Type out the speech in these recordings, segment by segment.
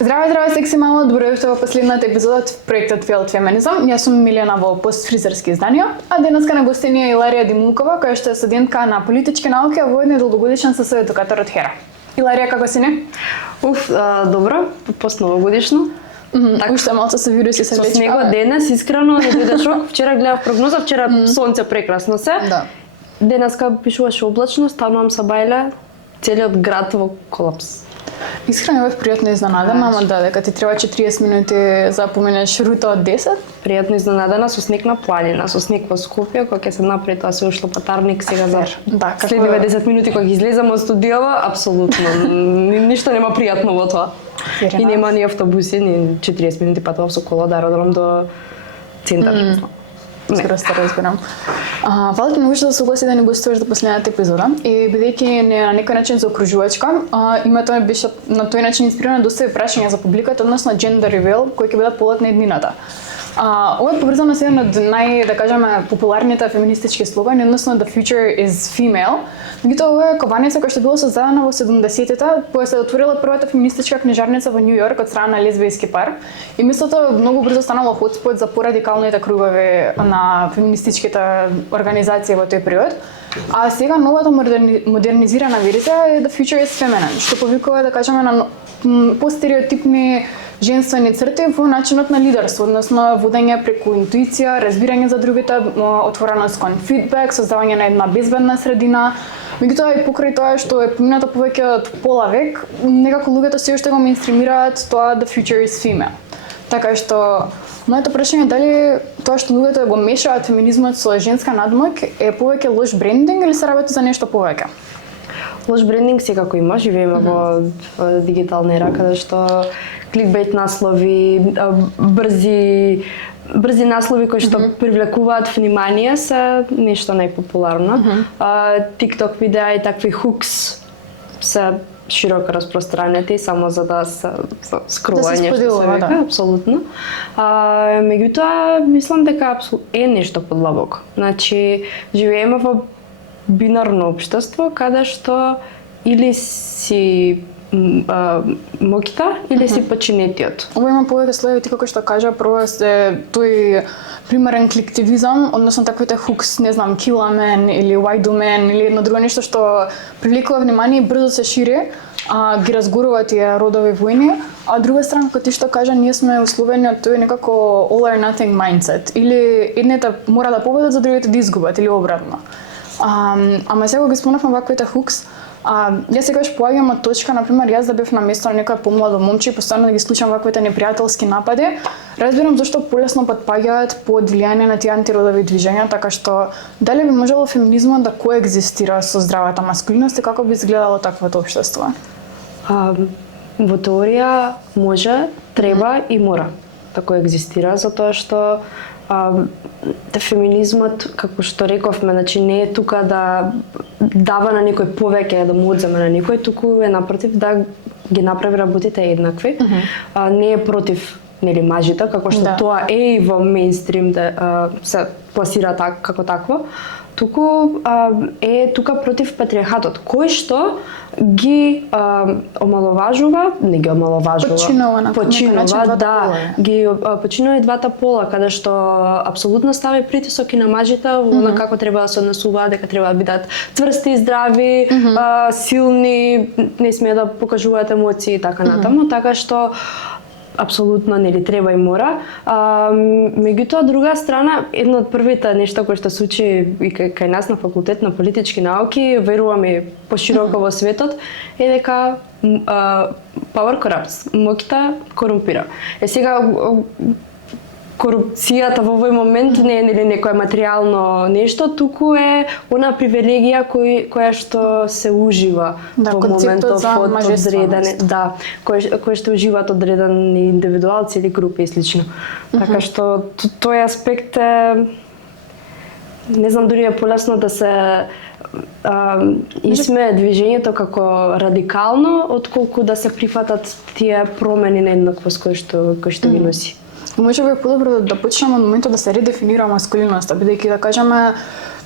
Здраве, секси мало, добро дојдовте во последната епизода од проектот Failed Feminism. Јас сум Милена во Постфризерски изданија, а денеска на гостина е Иларија Димулкова, која што е студентка на политички науки, а воедно е долгогодишен социоедукатор од ХЕРА. Иларија, како си не? Добро, постновогодишно. Уште малку се вируси се вече. Со снегот денес искрено не дојде шок. Вчера гледав прогноза, вчера сонце прекрасно се. Да. Денеска пишуваше облачно, станувам со бајле, целиот град во колапс. Искрено бев пријатно изненадена, ама да, дека ти треба 40 минути за поминеш рута од 10. Пријатно изненадена со снег на планина, со снег во Скопје, кога ќе се направи тоа се ушло патарник сега за следниве 10 минути кога излезам од студијава, апсолутно ништо нема пријатно во тоа. И нема ни автобуси, ни 40 минути патував со кола да аеродром до центар. Скоро сте разбирам. Фала ти многу што да согласи да ни гостуваш за последната епизода и бидејќи на некој начин заокружувачка, името ми беше на тој начин инспирирано да остави прашања за публиката односно gender reveal кои ќе бидат полот на еднината. Ова е поврзано со еден од да кажеме, популарните феминистички слогани, односно The future is female. Меѓутоа, ова е кованица која што било создадена во 70-тите, која се отворила првата феминистичка книжарница во Њу Јорк од страна на лесбијски пар. И мислото многу брзо станало хотспот за порадикалните кругови на феминистичките организации во тој период. А сега новата модернизирана верзија е The future is feminine, што повикува да кажеме на постереотипни женствени црти во начинот на лидерство, односно водење преку интуиција, разбирање за другите, отвореност кон фидбек, создавање на една безбедна средина. Меѓутоа и покрај тоа што е помината повеќе од пола век, некако луѓето се уште го меинстримираат тоа The future is female. Така што моето прашање е дали тоа што луѓето го мешаат феминизмот со женска надмок е повеќе лош брендинг или се работи за нешто повеќе? Лош брендинг секако има, живееме во дигитална ера каде што кликбейт наслови, брзи наслови кои што привлекуваат внимание се нешто најпопуларно. TikTok видеа и такви хукс се широко распространети само за да се скролање што се века, апсолутно. Меѓутоа мислам дека е нешто подлабоко. Значи живееме во бинарно општество каде што или си моќта или си починетиот. Ова има повеќе слоеви, ти како што кажа, прво е тој примерен кликтивизам, односно таквите хукс, не знам, kill a man или why do men или едно друго нешто што привлекува внимание и брзо се шири, ги разгорува тие родови војни, а од друга страна, како ти што кажа, ние сме условени од тој некако all or nothing mindset, или едните мора да победат за другите да изгубат или обратно. Ама сега ги спомнавме ваквите хукс. Јас секогаш поаѓам од точка, например, јас да бев на место на некој помладо момче и постојано да ги слушам ваквите непријателски напади, разбирам зашто полесно потпаѓаат под влијание на тие антиродови движења, така што дали би можело феминизмот да коекзистира со здравата маскулиност и како би изгледало таквото општество? Во теорија може, треба и мора да коекзистира, затоа што феминизмот, како што рековме, значи не е тука да дава на некој повеќе, да му одземе на некој, туку е напротив да ги направи работите еднакви. Не е против мажите, како што тоа е и во мејнстрим да се пласира како такво, туку е тука против патриархатот, кој што ги омаловажува, не ги омаловажува, починува, да, ги починува и двата пола, каде што апсолутно стави притисок и на мажите на како треба да се однесуваат, дека треба да бидат цврсти, здрави, силни, не смеат да покажуваат емоции и така натаму, така што апсолутно нели треба и мора. Меѓутоа, друга страна, едно од првите нешта кои што се учи и кај нас на факултет на политички науки, веруваме пошироко во светот, е дека power corrupts, моќта корумпира. Сега корупцијата во овој момент не е нели некое материјално нешто, туку е она привилегија која што се ужива во моментов од одреден, кој што уживаат одредени индивидуалци или групи и слично. Така што тој аспект е, не знам, дури е полесно да се исме движењето како радикално, отколку да се прифатат тие промени на еднаквост кои што ги носи. Може би е подобро да почнеме од моментот да се редефинира маскулиноста, бидејќи да кажеме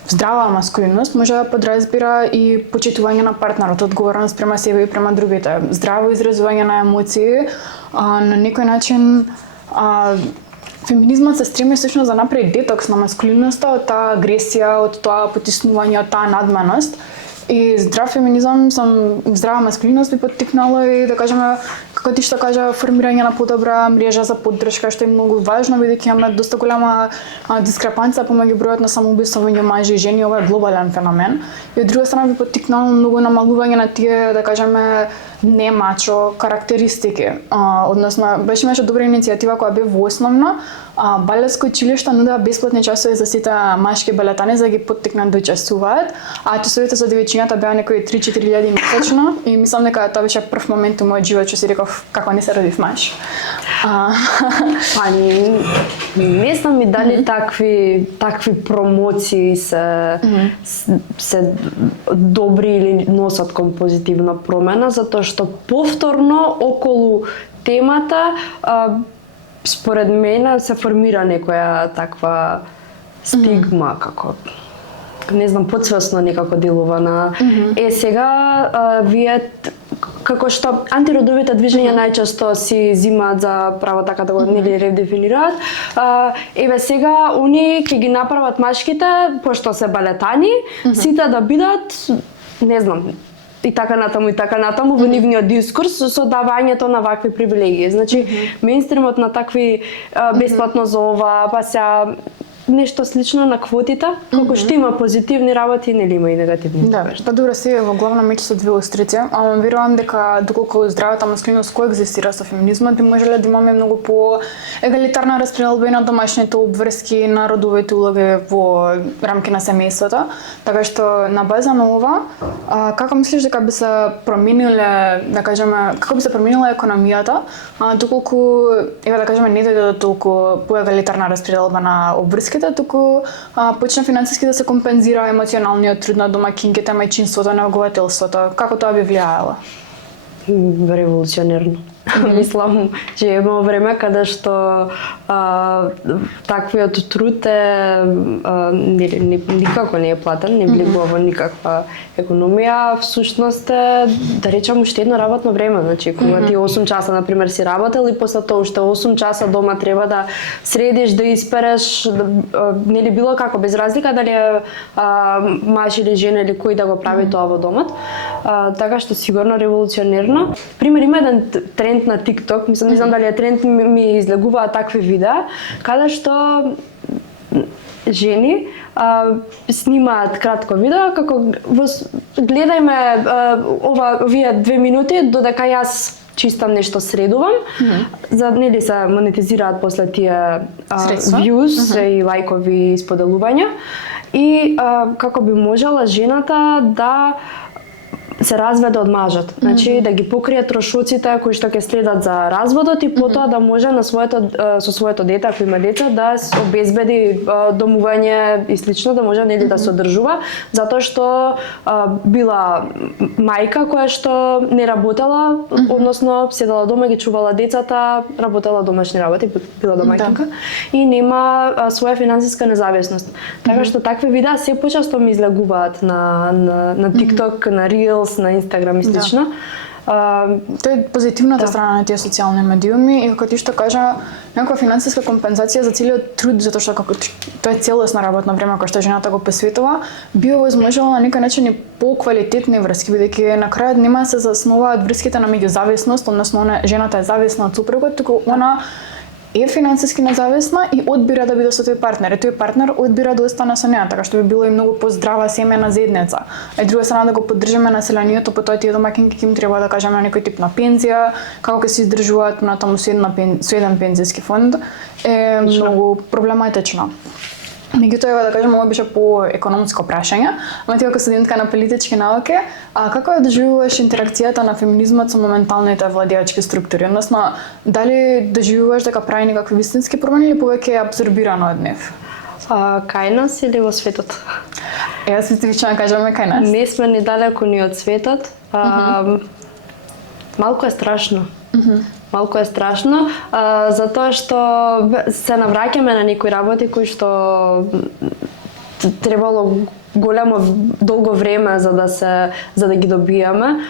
здрава маскулиност може да подразбира и почитување на партнерот, одговорност према себе и према другите, здраво изразување на емоции, на некој начин феминизмот се стреми всушност да направи детокс на маскулиноста од таа агресија, од тоа потиснување, од таа надменост. И здрав феминизам, здрава маскулиност би поттикнало и да кажеме, како ти што кажа, формирање на подобра мрежа за поддршка, што е многу важно, бидејќи имаме доста голема дискрепанца помеѓу бројот на самоубиства меѓу мажи и жени, ова е глобален феномен. И од друга страна би поттикнало многу намалување на тие, да кажеме, не мачо карактеристики. Односно, имаше добра иницијатива која бе во основно, балетско училиште нудеа бесплатни часови за сите машки балетани за да ги поттикнат да учествуваат, а часовите за девојчињата беа некои 3-4 илјади месечно и мислам дека тоа беше прв момент во мојот живот што си реков како не се родив маж. Па не знам и дали такви промоции се добри или носат кон позитивна промена, затоа што повторно околу темата според мене се формира некоја таква стигма, како не знам, подсвесно некако делува на сега вие како што антиродовите движења најчесто си зимаат за право така да го нели редефинираат, еве сега они ќе ги направат машките, пошто се балетани, сите да бидат, не знам, и така натаму во нивниот дискурс со давањето на вакви привилегии. Значи, мејнстримот на такви бесплатно за ова, па сега нешто слично на квотите, колку што има позитивни работи, нели има и негативни. Да, па добро, се во главна меч со две острица, ама верувам дека доколку здравата маскулиност коегзистира со феминизмот, би можеле да имаме многу по егалитарна распределба и на домашните обврски, на родовите улоги во рамки на семејството, така што на база на ова, како мислиш дека би се промениле, да кажеме, како би се променила економијата, доколку еве да кажеме не дојде до толку по егалитарна распределба на обврски, туку почна финансиски да се компензира емоционалниот труд на домакинките, мајчинството, неогователството. Како тоа би влијаело? Револуционерно. Мислам, че има време каде што таквиот труд никако не е платен, не влегува во никаква економија, всушност е, да речам, уште едно работно време. Значи, кога ти 8 часа, например, си работел и после тоа уште 8 часа дома треба да средиш, да испереш, нели било како, без разлика дали е маж или жена или кој да го прави тоа во домот. Така што сигурно револуционерно. Пример, има еден тренд на TikTok, мислам, не знам дали е тренд, ми излегуваат такви видеа, каде што жени снимаат кратко видео, како гледајме овие 2 минути додека јас чистам нешто средувам, за нели се монетизираат после тие views и лајкови споделувања и како би можела жената да се разведе од мажот. Значи да ги покрие трошоците кои што ќе следат за разводот и потоа да може на со своето дете, ако има деца, да обезбеди домување и слично, да може нели да се одржува, затоа што била мајка која што не работела, односно седела дома, ги чувала децата, работела домашни работи, била домаќинка и нема своја финансиска независност. Така што такви видеа се почесто ми излегуваат на TikTok, на Reels, на Instagram и слично. Тоа е позитивната страна на тие социјални медиуми и како ти што кажа, некоја финансиска компензација за целиот труд, затоа што како тоа е целосно работно време кој што жената го посветува, би овозможила на некој начин и поквалитетни врски, бидејќи на крајот нема да се заснуваат врските на меѓузависност, односно жената е зависна од супругот, туку она е финансиски независна и одбира да биде со тој партнер. И тој партнер одбира да остане со неа, така што би било и многу поздрава семејна заедница. А и друга страна да го поддржиме населението, потоа тие домаќинки ќе им треба да кажеме некој тип на пензија, како ќе се издржуваат натаму со еден пензиски фонд е многу проблематично. Меѓутоа, да кажем, ова беше по економско прашање, ама ти како студентка на политички науки, како ја доживуваш интеракцијата на феминизмот со моменталните владеачки структури? Односно, дали доживуваш дека прави некакви вистински промени или повеќе е абсорбирано од нив? Кај нас или во светот? Јас специфично кажаме кај нас. Не сме ни далеко ни од светот. Малку е страшно. Малку е страшно, затоа што се навраќаме на некои работи кои што требало големо долго време за да ги добиеме.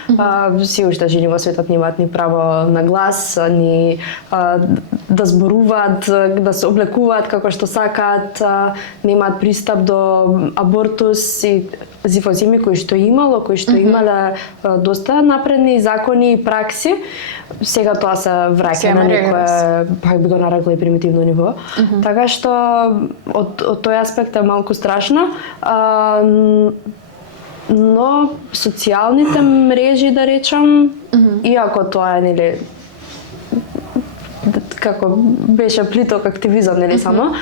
Си уште жени во светот немаат ни право на глас, ни да зборуваат, да се облекуваат како што сакаат, немаат пристап до абортус и зими кои што имале доста напредни закони и пракси. Сега тоа се враќа на некое, пак би го нарекла и примитивно ниво. Така што од тој аспект е малку страшно. Но социјалните мрежи, да речам, иако тоа е, нели, како беше плиток активизам, нели само,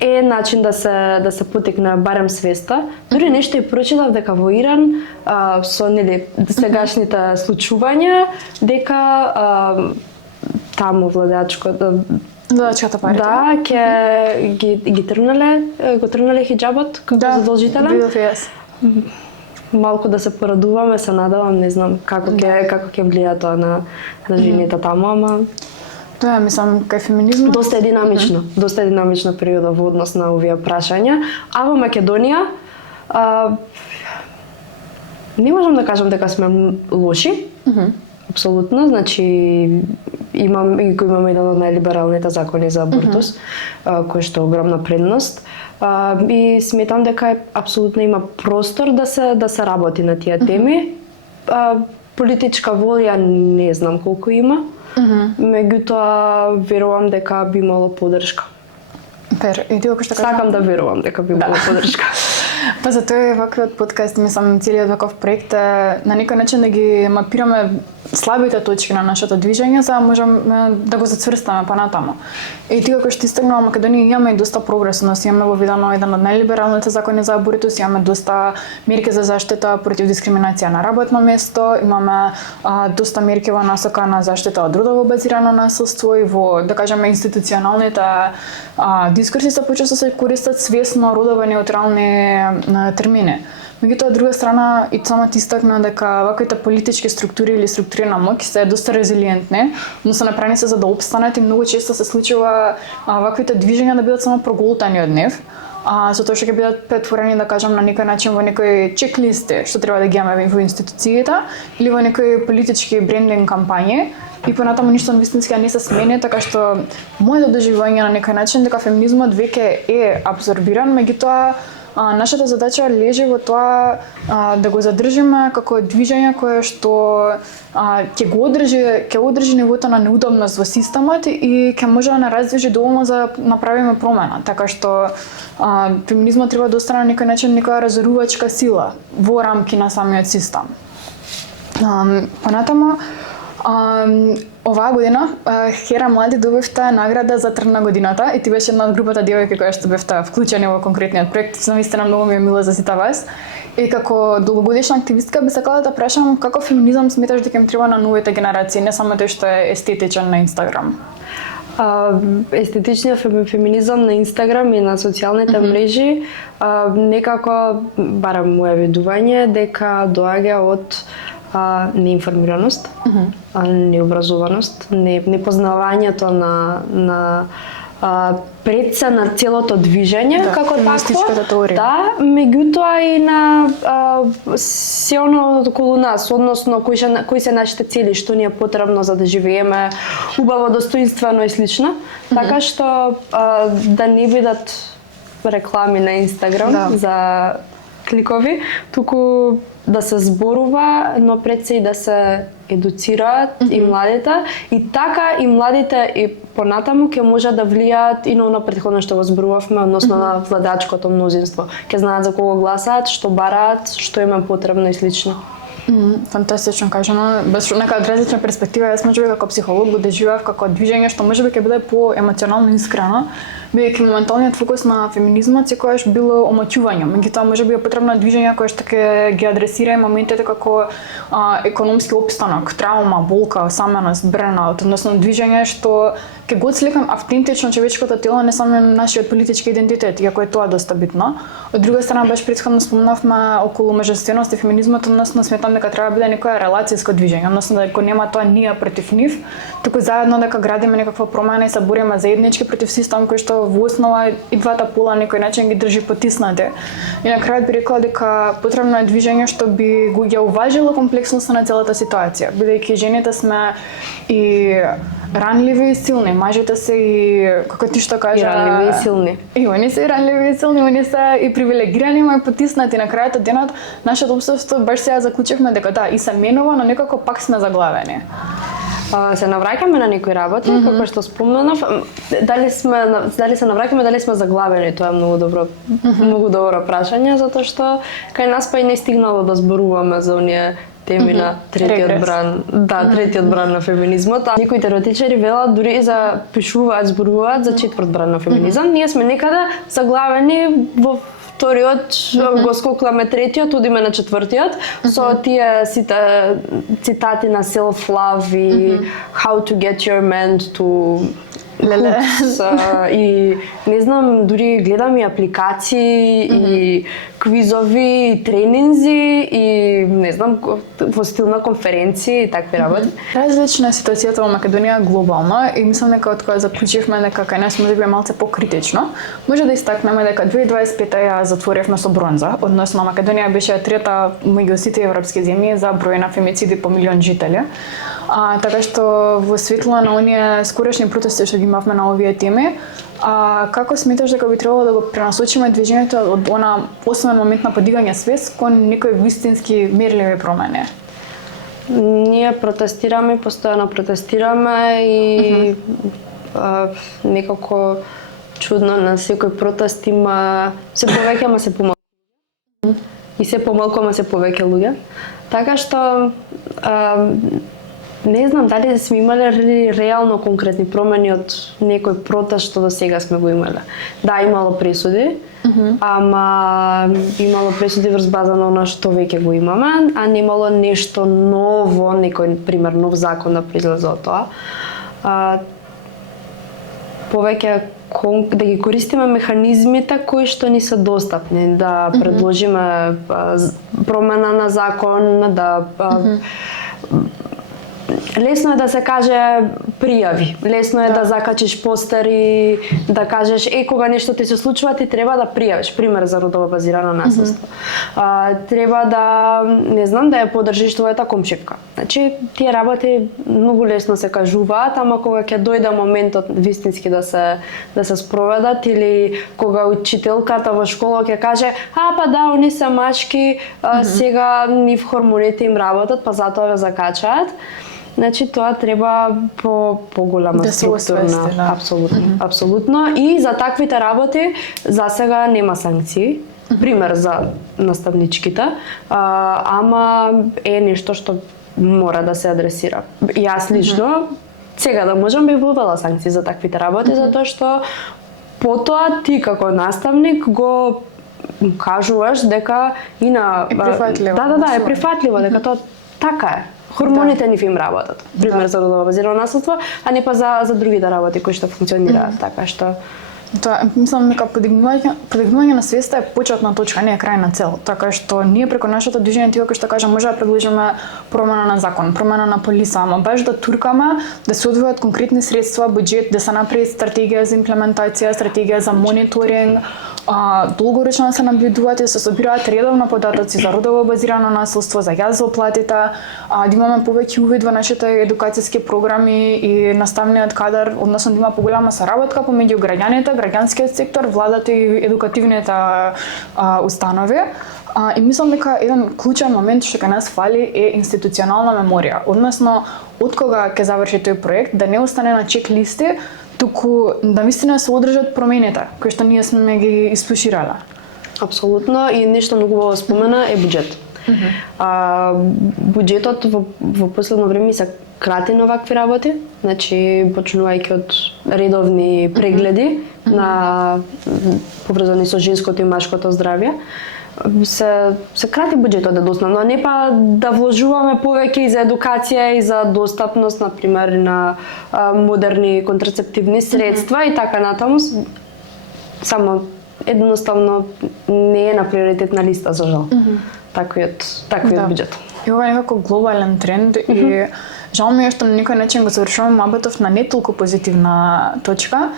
е начин да се потекне барем свеста. Дури нешто и прочитав дека во Иран со, нели, сегашните случувања дека таму Владачката партија. Да, ќе го тргнале хиџабот како задолжителен. Видов јас. Малку да се порадуваме, се надевам, не знам како ќе влија тоа на жените таму, ама Тоа мислам кај феминизмот. Доста е динамично периодот во однос на овие прашања. А во Македонија не можам да кажам дека сме лоши. Апсолутно, значи имаме еден од најлибералните закони за абортус, кој што е огромна предност. И сметам дека апсолутно има простор да се работи на тие теми. Политичка волја не знам колку има. Меѓутоа верувам дека би имало поддршка. И ти што кажам? Сакам да верувам дека би имало поддршка. Па затоа ваквиот подкаст, мислам, целиот ваков проект е на некој начин да ги мапираме слабите точки на нашето движење, за да можеме да го зацврстаме понатаму. И ти како што истакнува, Македонија имаме и доста прогрес, но имаме во видено еден од најлибералните закони за абортус, имаме доста мерки за заштита против дискриминација на работно место, имаме доста мерки во насока на заштита од родово базирано насилство и во, да кажеме, институционалните дискурси се почесто се користат свесно родово неутрални термини. Меѓутоа, од друга страна, и сама ти истакна дека ваквите политички структури или структури на моќ се доста резилиентни, но се направени се за да опстанат и многу често се случува ваквите движења да бидат само проголтани од нив, со тоа што ќе бидат претворени, да кажам, на некој начин во некои чек-листи што треба да ги имаме во институциите или во некои политички брендинг кампањи. И понатаму ништо вистински не се смени, така што моето доживување на некој начин дека феминизмот веќе е абсорбиран, меѓутоа нашата задача лежи во тоа да го задржиме како движење кое што ќе одржи нивото на неудобност во системот и ќе може да не раздвижи доволно за да направиме промена. Така што феминизмот треба да остане на некој начин некоја разорувачка сила во рамки на самиот систем. Понатаму, оваа година Хера Млади добивте награда за трн на годината и ти беше една од групата девојки кои што бевте вклучени во конкретниот проект. Навистина многу ми е мило за сите вас. И како долгогодишна активистка би сакала да прашам како феминизам сметаш дека им треба на новите генерации, не само тој што е естетичен на Инстаграм? Естетичниот феминизам на Инстаграм и на социјалните мрежи некако, барем моје видување, дека доаѓа од неинформираност, необразуваност, непознавањето на предса на целото движење како такво. Да, меѓутоа и на се оно околу нас, односно кои се нашите цели, што ни е потребно за да живееме убаво, достоинствено и слично. Така што да не бидат реклами на Инстаграм за кликови, туку да се зборува, но пред се и да се едуцираат и младите, и така и младите и понатаму ќе можат да влијаат и на оно претходно што го зборувавме, односно на владачкото мнозинство. Ќе знаат за кого гласаат, што бараат, што им е потребно и слично. Фантастично кажано. Без нека од различна перспектива, јас можеби како психолог го доживеав како движење што можеби ќе биде по-емоционално искрено, бидејќи моменталниот фокус на феминизмот секогаш било омоќување. Меѓутоа можеби е потребно движење кое што ќе ги адресира и моментите како економски опстанок, травма, болка, осаменост, брнаут, односно движење што ќе го отсликам автентично човечкото тело, не само нашиот политички идентитет, иако е тоа доста битно. Од друга страна, баш претходно спомнавме околу мажественост и феминизмот, односно сметам дека треба да биде некоја релацијско движење, односно дека нема тоа ние против нив, туку заедно дека градиме некаква промена и се бориме заеднички против систем кој што што во основа и двата пола на некој начин ги држи потиснати. И на крајот би рекла дека потребно е движење што би го ја уважило комплексноста на целата ситуација, бидејќи жените сме и ранливи и силни, мажите се и како ти што кажа, И ранливи и силни. И они се и ранливи и силни, они се и привилегирани, но и потиснати. На крајот од денот нашето општество баш сега заклучивме дека да, и се менува, но некако пак сме заглавени. Се навраќаме на некои работи, како што споменав, дали се навраќаме, дали сме заглавени, тоа е многу добро прашање, затоа што кај нас па и не стигнало да зборуваме за оние теми на третиот бран на феминизмот. Некои теоретичари велат дури и за зборуваат за четврт бран на феминизам. Ние сме некаде заглавени во вториот, го скокламе третиот, одиме на четвртиот, со тие цитати на self-love и how to get your man to hooks, и не знам, дури гледам и апликации, и квизови, и тренинзи, и не знам, во стил на конференции и такви работи. Различна е ситуацијата во Македонија глобално и мислам дека од кога заклучивме дека кај нас може да биде малце покритично, може да истакнеме дека 2025 ја затворивме со бронза, односно Македонија беше трета меѓу сите европски земји за број на фемициди по милион жители. Така што во светло на оние скорешни протести што ги имавме на овие теми, како сметаш дека би требало да го пренасочиме движењето од она основен момент на подигање свест кон некои вистински мерливи промени? Ние протестираме, постојано протестираме и некако чудно на секој протест има се повеќе, ама се помалку. И се помалку, ама се повеќе луѓе. Така што не знам дали сме имале реално конкретни промени од некој протест што до сега сме го имале. Да, имало пресуди, ама имало пресуди врз база на она што веќе го имаме, а немало нешто ново, некој пример нов закон да произлезе од тоа. Повеќе да ги користиме механизмите кои што ни се достапни, да предложиме промена на закон, да лесно е да се каже пријави, лесно е да закачиш постери, да кажеш кога нешто ти се случува ти треба да пријавиш, пример за родово базирано насилство. Треба да, не знам, да ја поддржиш твојата комшивка. Значи, тие работи многу лесно се кажуваат, ама кога ќе дојде моментот вистински да се спроведат или кога учителката во школа ќе каже па да, они се мачки, сега нив хормоните им работат, па затоа ве закачаат. Значи тоа треба поголема структурна, апсолутно. И за таквите работи за сега нема санкции. Пример за наставничките, ама е нешто што мора да се адресира. Јас лично сега да можам би вовела санкции за таквите работи, затоа што потоа ти како наставник го кажуваш дека и на е прифатливо дека тоа така е. Хормоните ни им работат. Пример за родово базирано насилство, а не па за другите работи кои што функционираат, така што Тоа, мислам дека подигнување на свеста е почетна точка, не е крајна цел. Така што ние преку нашето движење, ти како што кажа, може да предложиме промена на закон, промена на полиса, ама баш да туркаме, да се одвојат конкретни средства, буџет, да се направи стратегија за имплементација, стратегија за мониторинг, долгорочно се набљудуваат и се собираат редовно податоци за родово базирано насилство, за јас за оплатите, да имаме повеќе увид во нашите едукацијски програми и наставниот кадар, односно да има поголема соработка помеѓу граѓаните, граѓанскиот сектор, владата и едукативните установи. И мислам дека еден клучен момент што кај нас фали е институционална меморија, односно од кога ќе заврши тој проект, да не остане на чек-листи, туку да вистина се одржат промените кои што ние сме ги испуширале. Апсолутно, и нешто многу во спомена е буџет. Буџетот во последно време се крати на вакви работи, значи почнувајќи од редовни прегледи на поврзани со женското и машкото здравје. Се крати буџетот основно, не па да вложуваме повеќе и за едукација и за достапност, на пример, на модерни контрацептивни средства и така натаму. Само едноставно не е на приоритетна листа, за жал. Таквиот буџет. И ова е некако глобален тренд и жал ми е што на некој начин го завршуваме мабетов на не толку позитивна точка.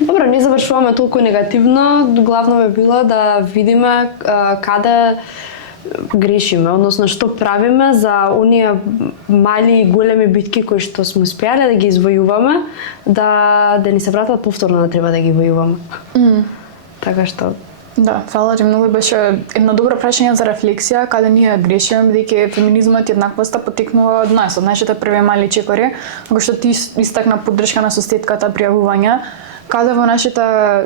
Добро, не завршуваме толку негативно, главно е било да видиме каде грешиме, односно што правиме за оние мали и големи битки кои што сме успеале да ги извојуваме, да ни се вратат повторно да треба да ги војуваме. Така што Да, фала ти многу, беше едно добро прашање за рефлексија, каде ние грешиме, бидејќи феминизмот и еднаквоста потекнува од нас, од нашите први мали чекори, како што ти истакна поддршка на соседката, пријавување, каде во нашите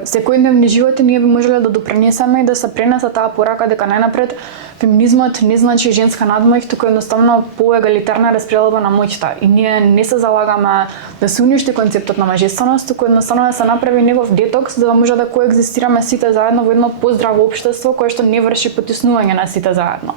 секојдневни животи ние би можеле да допринесеме и да се пренесе таа порака дека најнапред феминизмот не значи женска надмоќ, туку едноставно поегалитарна распределба на моќта. И ние не се залагаме да се уништи концептот на мажественост, туку едноставно да се направи негов детокс за да може да коегзистираме сите заедно во едно поздраво општество кое што не врши потиснување на сите заедно.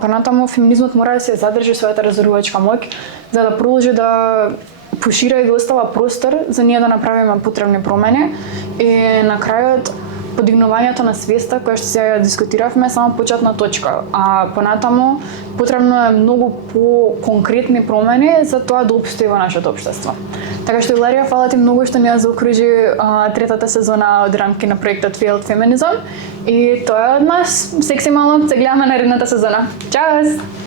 Понатаму феминизмот мора да се задржи својата разорувачка моќ за да продолжи да пошира и да остава простор за ние да направиме потребни промени и на крајот подигнувањето на свеста која што сега дискутиравме само почетна точка, а понатаму потребно е многу по-конкретни промени за тоа да опстои во нашето општество. Така што Иларија, фала ти многу што ни ја заокружи третата сезона од рамки на проектот Failed Feminism и тоа е од нас. Секси мало, се гледаме наредната сезона. Чао!